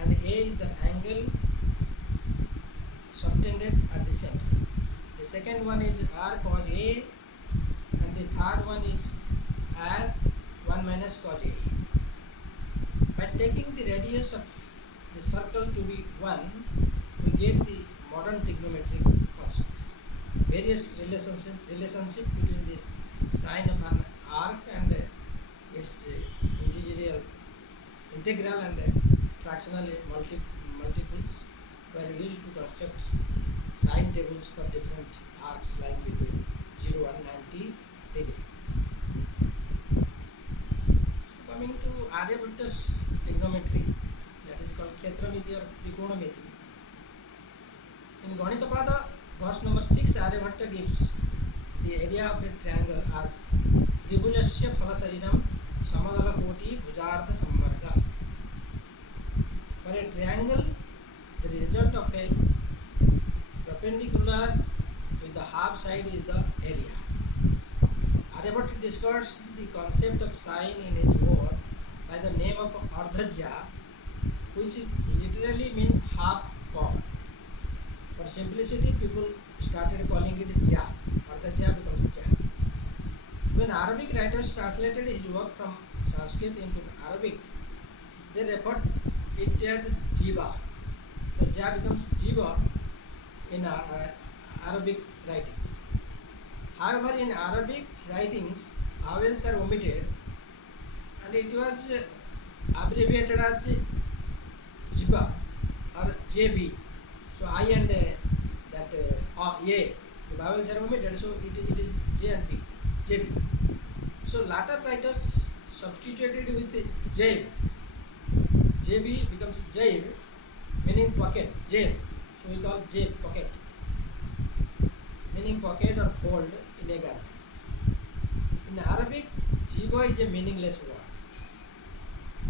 and A is the angle subtended at the center. The second one is R cos A, and the third one is R 1 minus cos A. By taking the radius of the circle to be 1, we get the modern trigonometric functions. Various relationship between this sine of an arc and its integral and fractional multiples were used to construct sine tables for different arcs lying between 0 and 90 degree. Coming to Aryabhatta's trigonometry, that is called Kshetramiti or Trigonometry. In Ganitapada, verse number 6, Aryabhatta gives the area of a triangle as Tribhujasya Phalasharinam Samadala Koti Bhujartha Samvarga. For a triangle, the result of a perpendicular with the half side is the area. Aryabhatta discusses the concept of sine in his work by the name of Ardhajya, which literally means half chord. For simplicity, people started calling it Jya. Ardhajya becomes Jya. When Arabic writers translated his work from Sanskrit into Arabic, they referred it as Jiva. So Jya becomes Jiva in Arabic writings. However, in Arabic writings, vowels are omitted and it was abbreviated as Jiba or JB. So I and A, the vowels are omitted, so it is J and B, JB. So later writers substituted with Jab. JB becomes Jab, meaning pocket, Jab. So we call Jab pocket, meaning pocket or fold in a garment. In Arabic, Jiba is a meaningless word.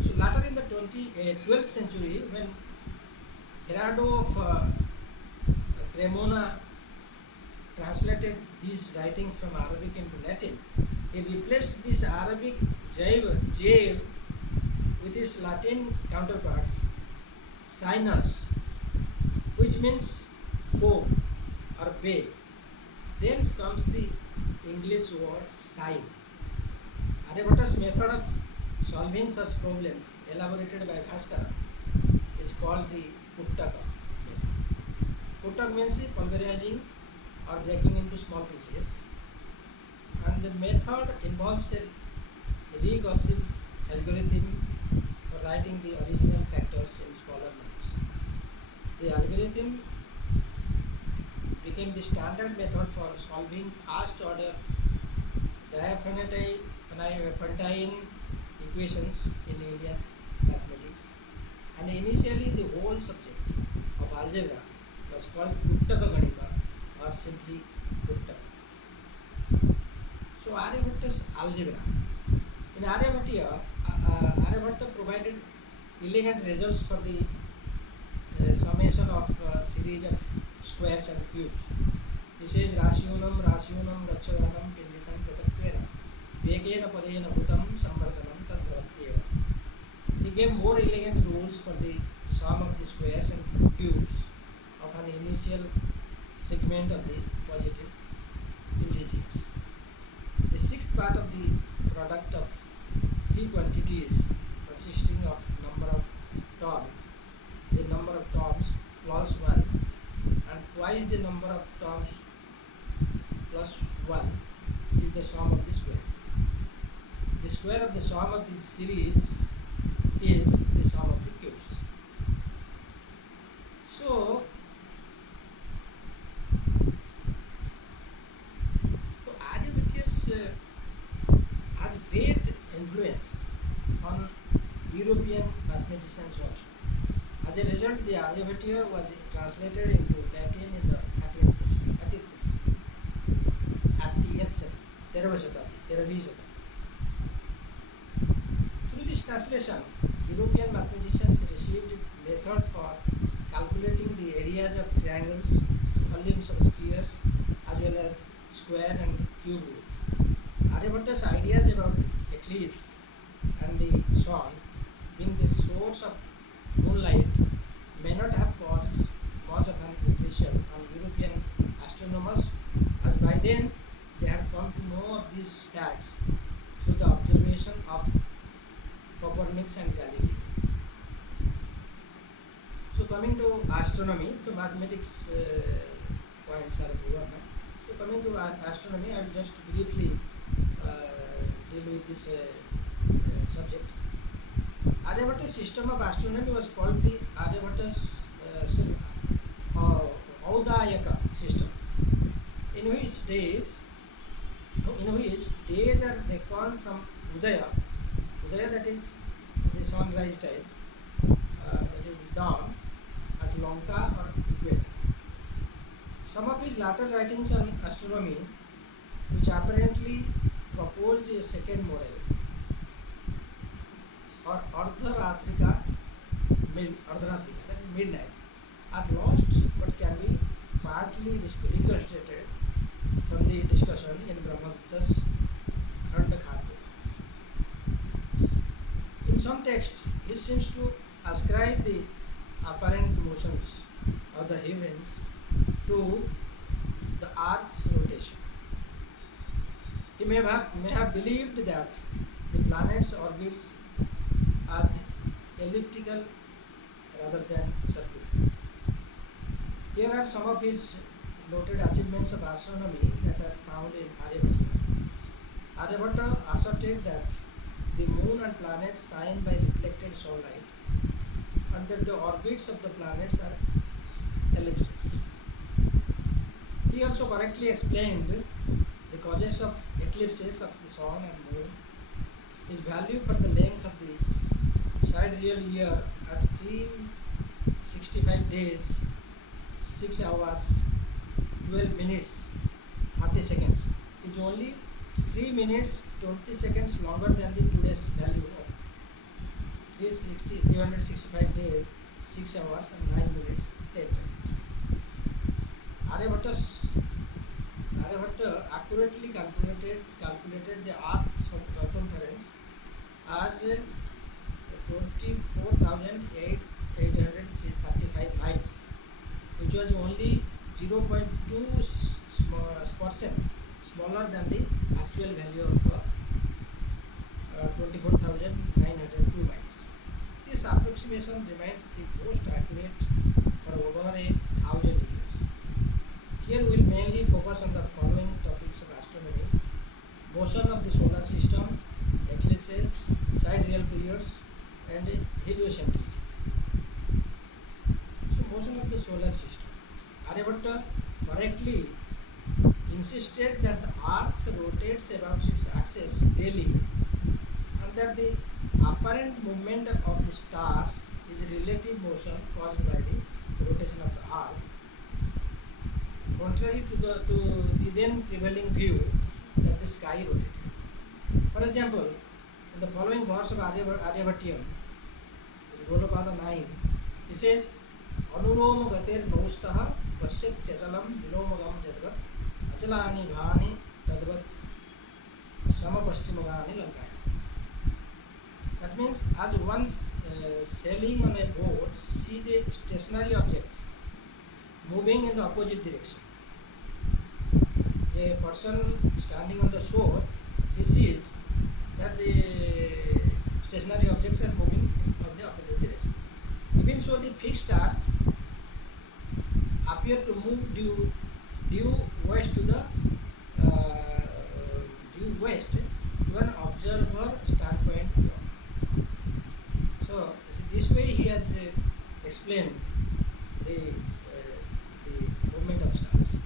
So later in the 12th century, when Gerardo of Cremona translated these writings from Arabic into Latin, he replaced this Arabic Jab with its Latin counterparts, sinus, which means bow or bay. Thence comes the English word sine. Aryabhatta's method of solving such problems, elaborated by Bhaskara, is called the Puttaka method. Puttak means pulverizing or breaking into small pieces, and the method involves a recursive algorithm for writing the original factors in smaller numbers. The algorithm became the standard method for solving first order Diophantine equations in Indian mathematics, and initially the whole subject of algebra was called Puttaka Ganita or simply Puttaka. So Aryabhatta's algebra. In Aryabhatta provided elegant results for the summation of series of squares and cubes. He says Rasyunam Gacchadanam Pindikam Pratatvena Vegena Padena Bhutam Samvartanam Tadbhavatyeva. He gave more elegant rules for the sum of the squares and cubes of an initial segment of the positive integers. The sixth part of the product of three quantities, for consisting of number of terms, the number of terms plus 1, and twice the number of terms plus 1 is the sum of the squares. The square of the sum of this series is the sum of the cubes. So Aryabhatta has great influence on European mathematicians also. As a result, the Aryabhatta was translated into Latin in the 30th century. 30th century. 13th century. Through this translation, European mathematicians received method for calculating the areas of triangles, volumes of spheres, as well as square and cube root. Aryabhatta's ideas about eclipse and the sun being the source of moonlight may not have caused much of an impression on European astronomers, as by then they had come to know of these facts through the observation of Copernicus and Galileo. So coming to astronomy, so mathematics points are over now. So coming to astronomy, I will just briefly deal with this subject. Aryabhatta's system of astronomy was called the Aryabhatta's Audayaka system, in which days are reckoned from Udaya, that is the sunrise time, that is dawn, at Lanka or equator. Some of his later writings on astronomy, which apparently proposed a second model, or Ardharatrika, that is midnight, are lost but can be partly reconstructed from the discussion in Brahmagupta's Khandakhatya. In some texts, he seems to ascribe the apparent motions of the heavens to the Earth's rotation. He may have believed that the planet's orbits as elliptical rather than circular. Here are some of his noted achievements of astronomy that are found in Aryabhatta. Aryabhatta asserted that the moon and planets shine by reflected sunlight, and that the orbits of the planets are ellipses. He also correctly explained the causes of eclipses of the sun and moon. His value for the length of the sidereal year at 365 days, 6 hours, 12 minutes, 30 seconds is only 3 minutes 20 seconds longer than the today's value of 365 days, 6 hours and 9 minutes 10 seconds. Aryabhatta accurately calculated the Earth's circumference as 24,835 miles, which was only 0.2% smaller than the actual value of 24,902 miles. This approximation remains the most accurate for over 1,000 years. Here we will mainly focus on the following topics of astronomy: motion of the solar system, eclipses, sidereal periods, and heliocentricity. So, motion of the solar system. Aryabhatta correctly insisted that the Earth rotates about its axis daily, and that the apparent movement of the stars is relative motion caused by the rotation of the Earth, contrary to the then prevailing view that the sky rotated. For example, in the following verse of Aryabhattian, Golopada 9, he says, Anuroma gater naustah pasyat tyachalam vilomagam jadvat achalani bhani tadvat samapaschimagani lankaya. That means, as one sailing on a boat sees a stationary object moving in the opposite direction, a person standing on the shore, he sees that the stationary objects are moving of the opposite direction. Even so, the fixed stars appear to move due west to the due west to an observer standpoint. So this way he has explained the movement of stars.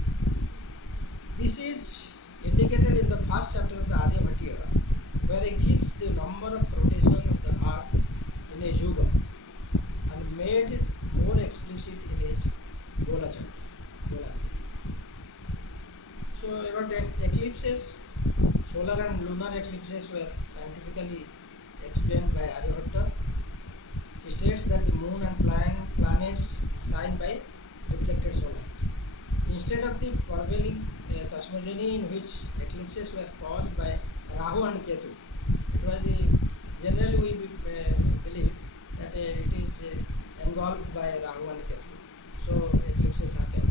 This is indicated in the first chapter of the Aryabhatta, where he gives the number of rotation of the earth in a yuga and made more explicit in his Gola chapter. So about eclipses, solar and lunar eclipses were scientifically explained by Aryabhatta. He states that the moon and planets shine by reflected sunlight. Instead of the prevailing cosmogony in which eclipses were caused by Rahu and Ketu, it was generally we believe that it is engulfed by Rahu and Ketu. So eclipses happen.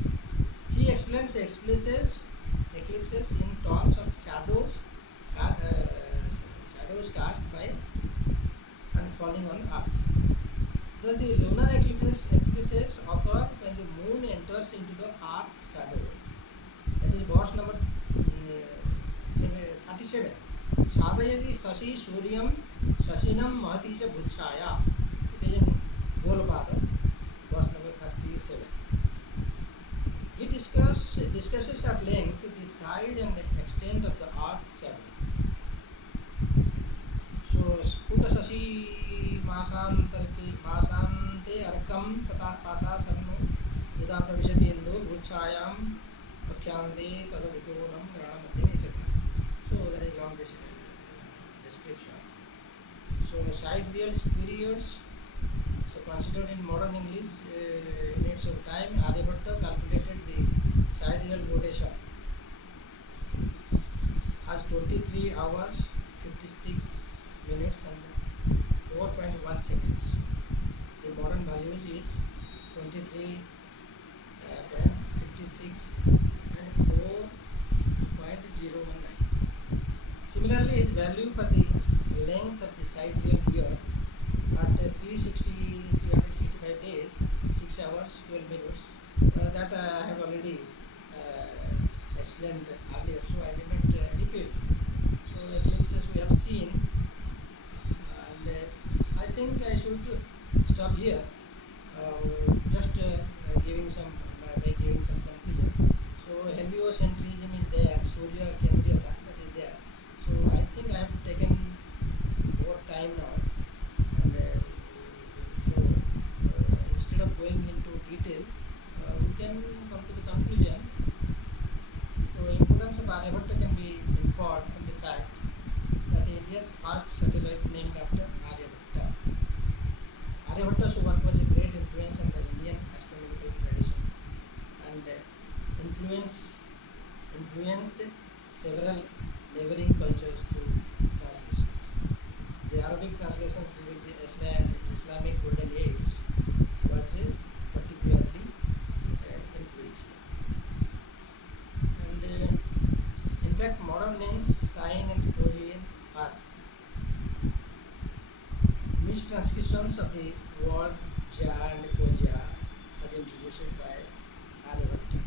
He explains eclipses in terms of shadows cast by and falling on earth. Thus the lunar eclipses occur when the moon enters into the earth's shadow. That is verse number 37. Sadayati Sasi Suryam Sasinam Mahati cha Bhuchaya. It is in Golpada, verse number 37. He discusses at length the side and extent of the earth's shadow. So Sputa Sashi Masante Arkam Pata Sanno Yada Pravishati Indo Bhuchayam Pakhyante Tadadikonam Granam, etc. So there is long description. So sidereal periods, so considered in modern English units of time, Aryabhatta calculated the sidereal rotation as 23 hours, 56 minutes and 4.1 seconds. The modern values is 23, 56 and 4.019. Similarly, his value for the length of the sidereal year at 365 days, 6 hours, 12 minutes, that I have already explained earlier, so I did not repeat. So eclipses we have seen, and I think I should stop here, just giving some conclusion. So heliocentrism is there, Surya Kendriyata, that is there. So I think I have taken more time now, and so instead of going into detail, we can come to the conclusion. So importance of Aryabhatta can be inferred from the fact that India's first satellite named after Aryabhatta. Aryabhatta's work was a great influence on the Indian astronomical tradition and influenced several neighboring cultures through translation. The Arabic translations during the Islamic Golden Age was particularly influential. And in fact, modern names Sign and Korean are mistranscriptions of the word Ja and Koja as introduced by Aryabhatta.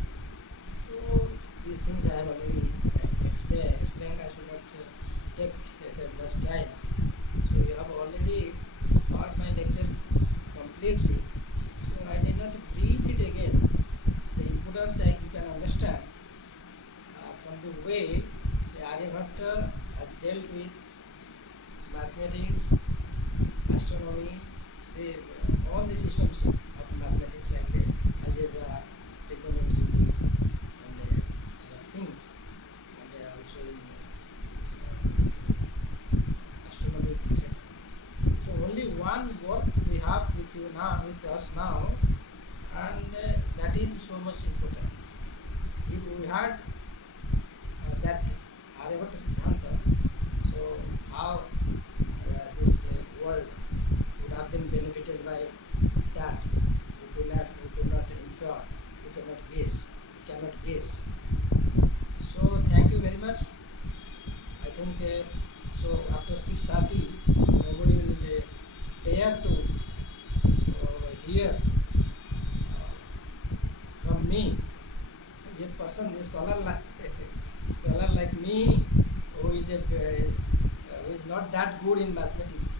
So these things I have already explained. I should not take much time. So you have already heard my lecture completely. So I did not read it again. The importance you can understand from the way the Aryabhatta has dealt with mathematics, astronomy, all the systems of mathematics like the algebra, trigonometry, and other things, and also in astronomy, etc. So only one work we have with us now, and that is so much important. If we had that Aryabhatta Siddhanta, so how this world would have been benefited by that, we could not infer, we cannot guess. So thank you very much. I think so after 6:30 nobody will hear from me, a person, a scholar like me, who is not that good in mathematics.